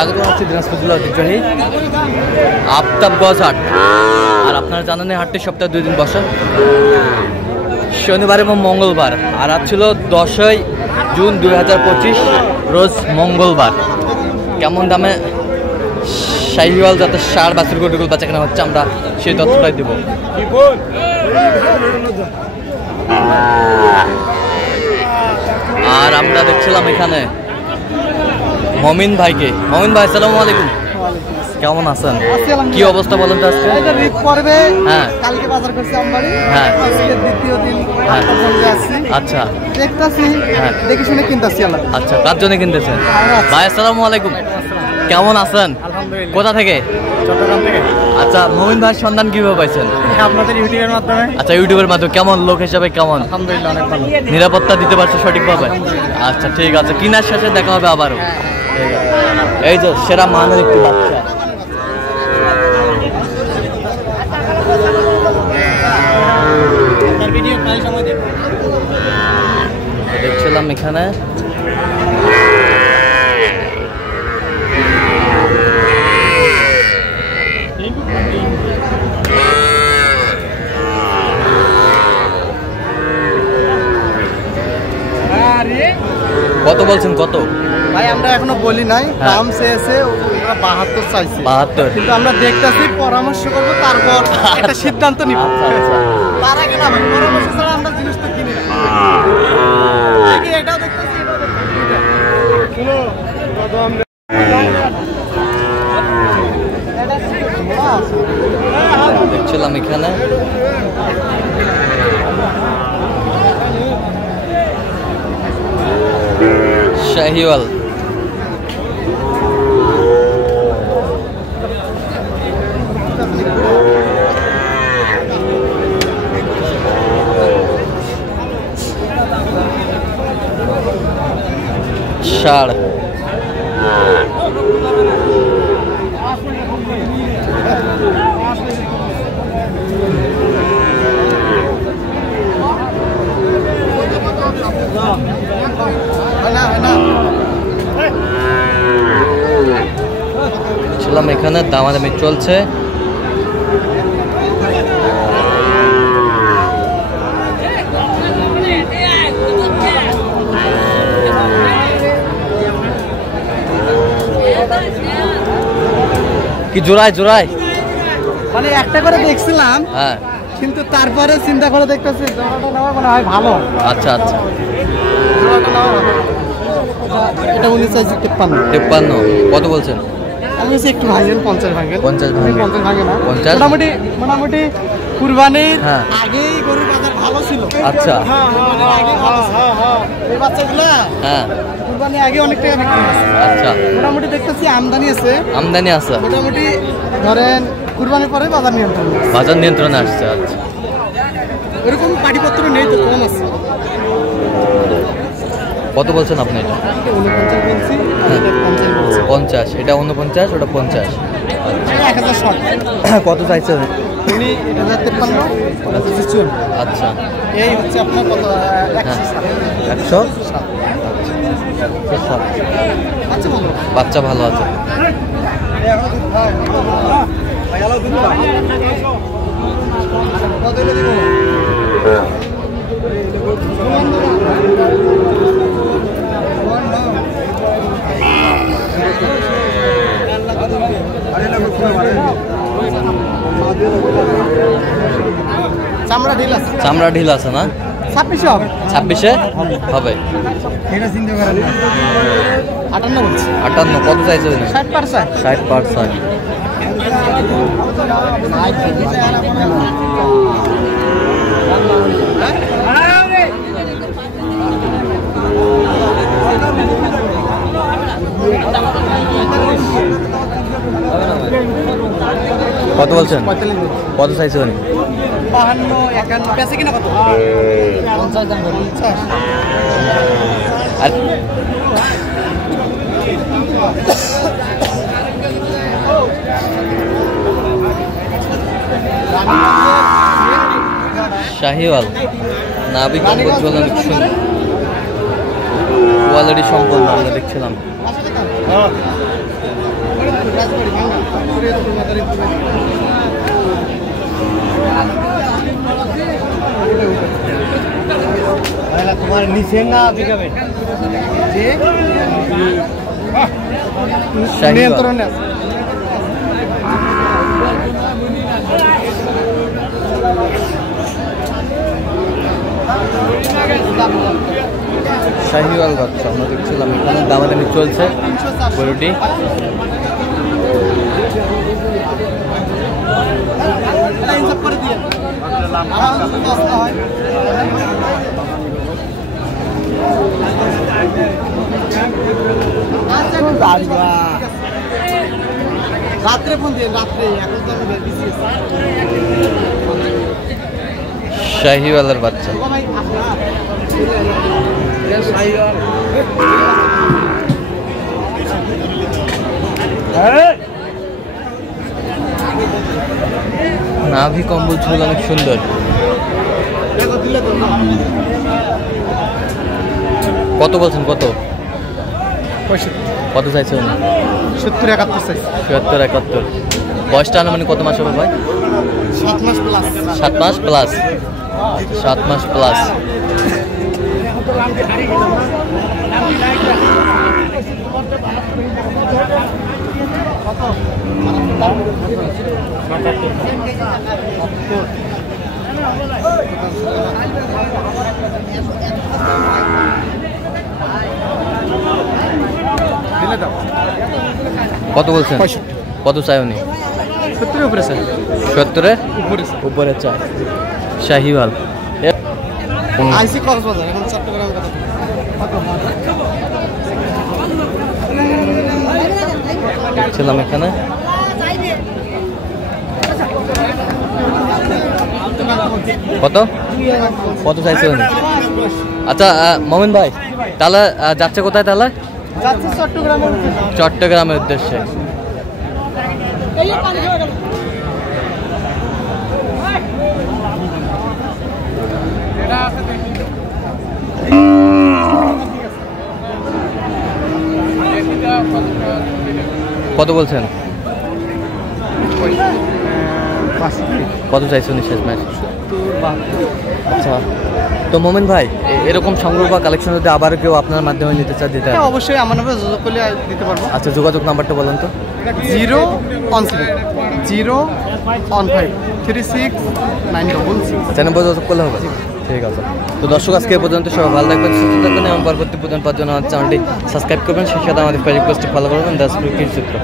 স্বাগত জানাচ্ছি দিনাজপুর জেলার ঐতিহ্যবাহী আফতাবগঞ্জ হাট। আর আপনারা জানেন এই হাটটি সপ্তাহে 2 দিন বসে, শনিবার এবং মঙ্গলবার। আর আজ ছিল 10ই জুন 2025, রোজ মঙ্গলবার। কেমন দামে শাহিওয়াল যাতে ষাঁড় বাছুর গরুগুলো বেচা কেনা হচ্ছে, আমরা সেই তথ্যটাই দেব। আর আমরা দেখছিলাম এখানে মমিন ভাইকে। মমিন ভাই, আসসালামু আলাইকুম, কেমন আছেন? কি অবস্থা বলেন তো আজকে? ঈদ পর্বে হ্যাঁ, কালকে বাজার করছি আমবাড়ি, হ্যাঁ, আজকে দ্বিতীয় দিন আসছি। আচ্ছা, দেখতাছি, হ্যাঁ, দেখে শুনে কিনতাছি। আল্লাহ, আচ্ছা, কার জন্য কিনতেছেন ভাই? আসসালামু আলাইকুম, কেমন আছেন? কোথা থেকে? চট্টগ্রাম থেকে। আচ্ছা, মমিন ভাইয়ের সন্ধান কিভাবে পাইছেন? আপনাদের ইউটিউবের মাধ্যমে। আচ্ছা, ইউটিউবের মাধ্যমে। কেমন লোক হিসাবে কেমন? আলহামদুলিল্লাহ, অনেক ভালো। নিরাপত্তা দিতে পারছে সঠিকভাবে? আচ্ছা, ঠিক আছে, কিনার শেষে দেখা হবে আবারও। ঠিক আছে, এই যে সেরা মানের একটি বাচ্চা। দেখছিলাম এখানে কত বলছেন? কত ভাই আমরা এখনো বলি নাই, দাম চেয়েছে 72 চাইছি। 72, কিন্তু আমরা দেখতেছি, পরামর্শ করবো, তারপর একটা সিদ্ধান্ত নিব। তার আগে না ভাই, পরামর্শ ছাড়া আমরা জিনিস তো কিনি না। এটাও দেখতেছি, দেখছিলাম এখানে শাহিওয়াল। ষাঁড় ছিলাম এখানে, দামাদামি চলছে। কি জোড়ায় জোড়ায় মানে একটা করে দেখছিলাম, হ্যাঁ, কিন্তু তারপরে চিন্তা করে দেখতেছি জোড়াটা নেওয়া মনে হয় ভালো। আচ্ছা আচ্ছা, জোড়াটা নেওয়া ভালো। এটা উনি চাইছে 53। কত বলছেন? আমি একটু ভাঙেন, 50 ভাঙেন। 50 ভাঙে না, 50 মোটামুটি কুরবানির হ্যাঁ আগেই গরুর বাজার ভালো ছিল। আচ্ছা, এই বাচ্চাগুলা হ্যাঁ কুরবানি আগে অনেক টাকা বিক্রি হয়েছে। আচ্ছা, মোটামুটি দেখতেছি আমদানি আছে, আমদানি আছে, মোটামুটি ধরেন কুরবানির পরে বাজার নিয়ন্ত্রণ, বাজার নিয়ন্ত্রণে আসছে। আচ্ছা, এরকম পাটিপত্র নেই তো, কম আছে। কত বলছেন আপনি? এটা 49 বলছি, 50। এটা 49, ওটা 50। 1000 শর্ট। কত চাইছেন উনি? এটা 53। আচ্ছা, এই হচ্ছে আপনার কত? 100। বাচ্চা ভালো আছে। চামড়া ঢিল আছে না? 26-এ হবে। 58। কত চাইছে? 60%। কত বলছেন? কত চাইছে উনি? 52, 51 বেচে কিনা কত? 50 দাম। 50। আর শাহিওয়াল নাভি কম্বল ঝোলানো সুন্দর, কোয়ালিটি সম্পন্ন আমরা দেখছিলাম। তোমার নিচে না দিকে নিয়ন্ত্রণে আছে। শাহিওয়াল বাচ্চা আমরা দেখছিলাম এখানে দামাদামি চলছে গরুটি। রাত্রে ফোন দিয়ে রাত্রে এখন তো আমি শাহিওয়ালের বাচ্চা। নাভি কম্বল ঝুল অনেক সুন্দর। কত বলছেন? কত কত চাইছে উনি? 70-71 চাইছে। 70-71। বয়সটা আনুমানিক কত মাস হবে ভাই? 7 মাস প্লাস। 7 মাস প্লাস। 7 মাস প্লাস। কত বলছেন? 65। কত চাই উনি? 70-এর উপরে চাই। 70-এর উপরে চাই। শাহিওয়াল আইসি কক্সবাজার, এখন চট্টগ্রামের কথা ছিলাম এখানে। কত কত চাইছে উনি? আচ্ছা মোমিন ভাই, তাহলে যাচ্ছে কোথায়? তাহলে যাচ্ছে চট্টগ্রামের উদ্দেশ্যে। চট্টগ্রামের উদ্দেশ্যে। কত বলছেন? কত চাইছে উনি শেষ ম্যাচ? আচ্ছা, তো মোমিন ভাই এরকম সংগ্রহ বা কালেকশন যদি আবার কেউ আপনার মাধ্যমে নিতে চায় দিতে হবে? অবশ্যই আমার নাম্বার যোগাযোগ করলে দিতে পারবো। আচ্ছা, যোগাযোগ নাম্বারটা বলেন তো। 017-015-36-966। চ্যানেল যোগাযোগ করলে হবে? ঠিক আছে। তো দর্শক আজকে এ পর্যন্ত সবাই ভালো থাকবেন, সুস্থ থাকবেন এবং পরবর্তী প্রদান পাওয়ার জন্য আমার চ্যানেলটি সাবস্ক্রাইব করবেন, সেই সাথে আমাদের ফেসবুক পেজটি ফলো করবেন। 10 চিত্র।